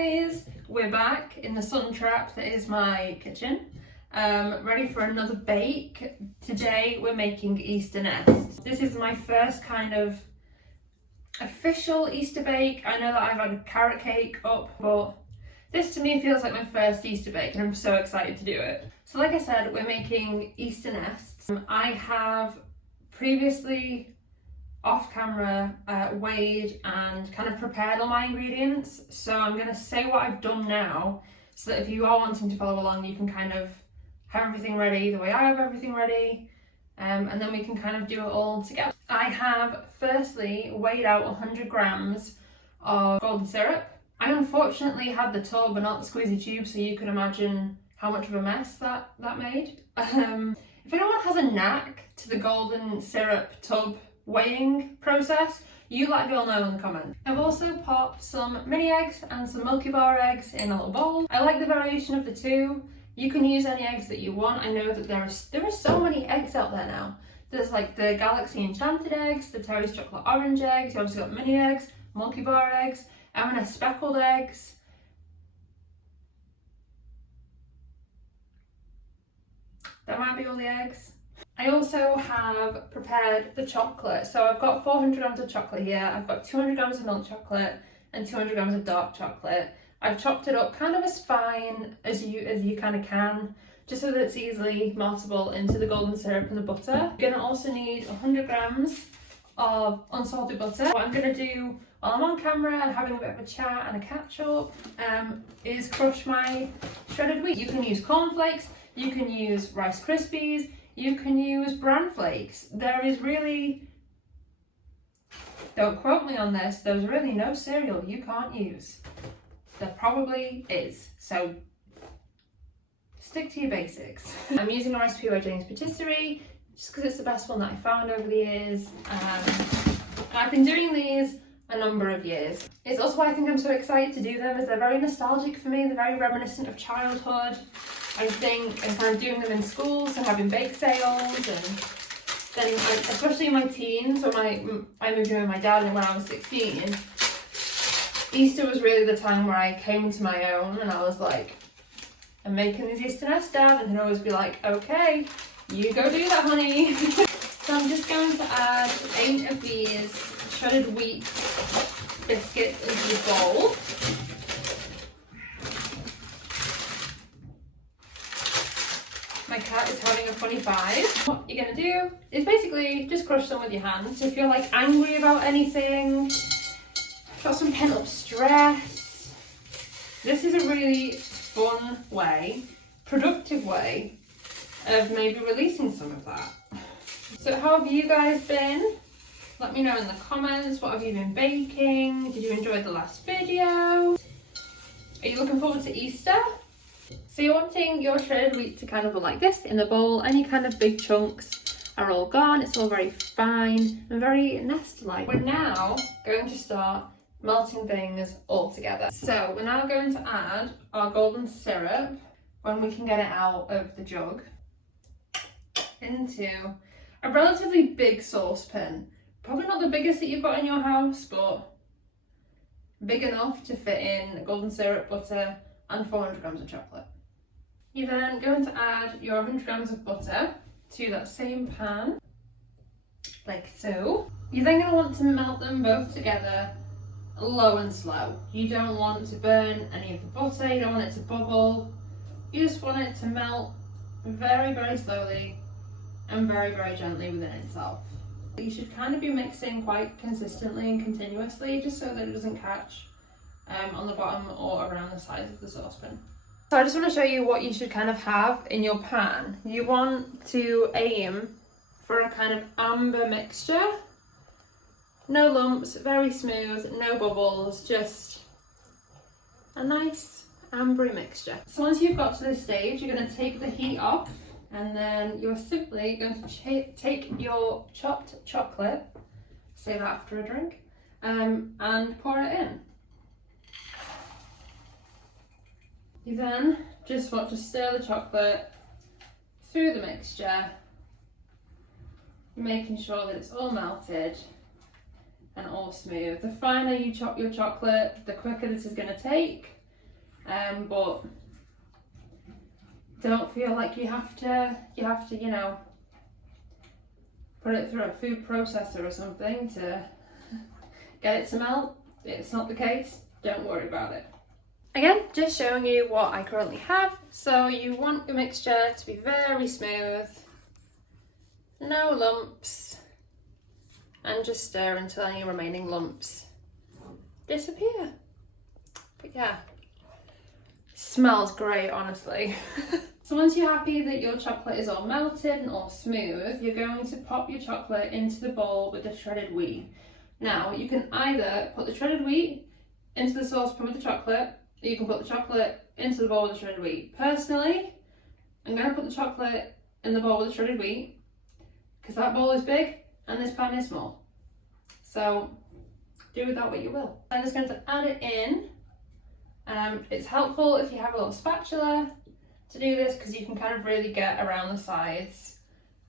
guys, we're back in the sun trap that is my kitchen, ready for another bake. Today we're making Easter nests. This is my first kind of official Easter bake. I know that I've had a carrot cake up, but this to me feels like my first Easter bake and I'm so excited to do it. So like I said, we're making Easter nests. I have previously off camera weighed and kind of prepared all my ingredients, so I'm going to say what I've done now so that if you are wanting to follow along you can kind of have everything ready the way I have everything ready, and then we can kind of do it all together. I have firstly weighed out 100 grams of golden syrup. I unfortunately had the tub but not the squeezy tube, so you can imagine how much of a mess that made. If anyone has a knack to the golden syrup tub weighing process, you let me all know in the comments. I've also popped some mini eggs and some Milky Bar eggs in a little bowl. I like the variation of the two. You can use any eggs that you want. I know that there are so many eggs out there now. There's like the Galaxy Enchanted Eggs, the Terry's Chocolate Orange Eggs, you obviously got mini eggs, Milky Bar eggs, M&S speckled eggs. That might be all the eggs. I also have prepared the chocolate. So I've got 400 grams of chocolate here. I've got 200 grams of milk chocolate and 200 grams of dark chocolate. I've chopped it up kind of as fine as you kind of can, just so that it's easily meltable into the golden syrup and the butter. You're gonna also need 100 grams of unsalted butter. What I'm gonna do while I'm on camera and having a bit of a chat and a catch up is crush my shredded wheat. You can use cornflakes, you can use Rice Krispies, you can use bran flakes. There is really, don't quote me on this, there's really no cereal you can't use. There probably is, so stick to your basics. I'm using a recipe by James Patisserie just because it's the best one that I found over the years. I've been doing these a number of years. It's also why I think I'm so excited to do them, as they're very nostalgic for me, they're very reminiscent of childhood. I think, and kind of doing them in school, so having bake sales, and then especially in my teens, when I moved in with my dad and when I was 16, Easter was really the time where I came into my own and I was like, I'm making these Easter nests, Dad, and he'd always be like, okay, you go do that, honey. So I'm just going to add 8 of these shredded wheat biscuits into the bowl. My cat is having a funny vibe. What you're gonna do is basically just crush them with your hands. So if you're like angry about anything, got some pent up stress, this is a really fun way, productive way of maybe releasing some of that. So how have you guys been? Let me know in the comments. What have you been baking? Did you enjoy the last video? Are you looking forward to Easter? So you're wanting your shredded wheat to kind of look like this in the bowl. Any kind of big chunks are all gone. It's all very fine and very nest-like. We're now going to start melting things all together. So we're now going to add our golden syrup, when we can get it out of the jug, into a relatively big saucepan. Probably not the biggest that you've got in your house, but big enough to fit in golden syrup, butter, and 400 grams of chocolate. You're then going to add your 100 grams of butter to that same pan, like so. You're then going to want to melt them both together, low and slow. You don't want to burn any of the butter, you don't want it to bubble. You just want it to melt very, very slowly and very, very gently within itself. You should kind of be mixing quite consistently and continuously, just so that it doesn't catch on the bottom or around the sides of the saucepan. So I just want to show you what you should kind of have in your pan. You want to aim for a kind of amber mixture. No lumps, very smooth, no bubbles, just a nice ambery mixture. So once you've got to this stage, you're going to take the heat off, and then you're simply going to take your chopped chocolate, say that after a drink, and pour it in. You then just want to stir the chocolate through the mixture, making sure that it's all melted and all smooth. The finer you chop your chocolate, the quicker this is going to take. but don't feel like you have to, you know, put it through a food processor or something to get it to melt. It's not the case. Don't worry about it. Again, just showing you what I currently have. So you want your mixture to be very smooth, no lumps, and just stir until any remaining lumps disappear. But yeah, smells great, honestly. So once you're happy that your chocolate is all melted and all smooth, you're going to pop your chocolate into the bowl with the shredded wheat. Now, you can either put the shredded wheat into the saucepan with the chocolate, or you can put the chocolate into the bowl with the shredded wheat. Personally, I'm going to put the chocolate in the bowl with the shredded wheat because that bowl is big and this pan is small. So do with that what you will. I'm just going to add it in. It's helpful if you have a little spatula to do this because you can kind of really get around the sides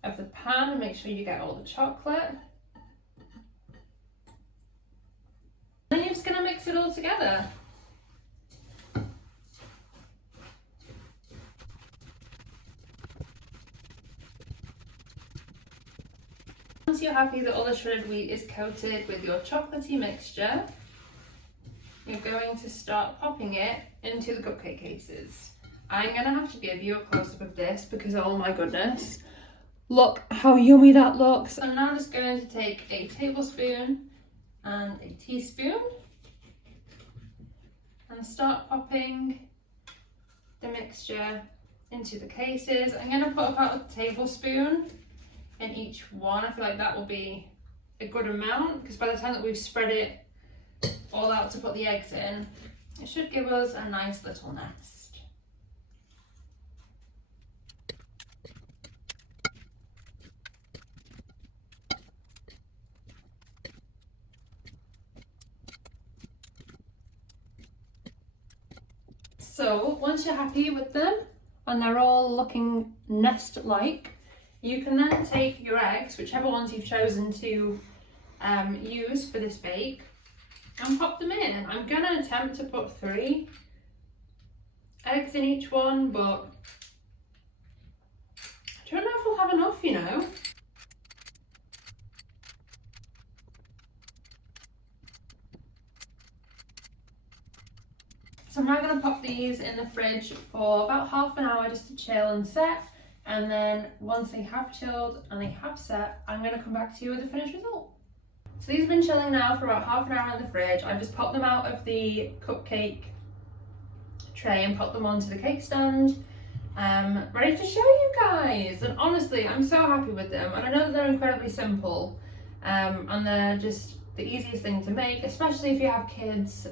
of the pan and make sure you get all the chocolate. Then you're just going to mix it all together. Once you're happy that all the shredded wheat is coated with your chocolatey mixture, you're going to start popping it into the cupcake cases. I'm going to have to give you a close-up of this because, oh my goodness, look how yummy that looks. I'm now just going to take a tablespoon and a teaspoon and start popping the mixture into the cases. I'm going to put about a tablespoon in each one. I feel like that will be a good amount because by the time that we've spread it all out to put the eggs in, it should give us a nice little nest. So once you're happy with them and they're all looking nest-like, you can then take your eggs, whichever ones you've chosen to use for this bake, and pop them in. I'm going to attempt to put 3 eggs in each one, but I don't know if we'll have enough, you know. So I'm now going to pop these in the fridge for about half an hour just to chill and set. And then once they have chilled and they have set, I'm going to come back to you with the finished result. So these have been chilling now for about half an hour in the fridge. I've just popped them out of the cupcake tray and popped them onto the cake stand. Ready to show you guys. And honestly, I'm so happy with them. And I know that they're incredibly simple and they're just the easiest thing to make, especially if you have kids.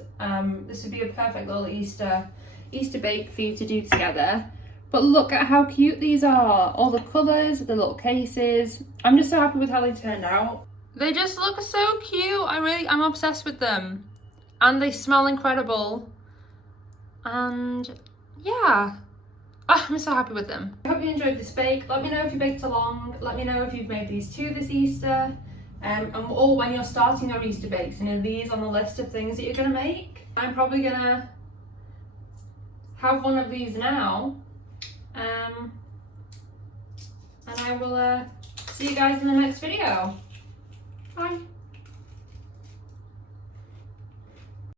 This would be a perfect little Easter bake for you to do together. But look at how cute these are. All the colours, the little cases. I'm just so happy with how they turned out. They just look so cute. I'm obsessed with them. And they smell incredible. And yeah, I'm so happy with them. I hope you enjoyed this bake. Let me know if you baked along. Let me know if you've made these too this Easter. Or when you're starting your Easter bakes, and are these on the list of things that you're gonna make? I'm probably gonna have one of these now. And I will see you guys in the next video. Bye.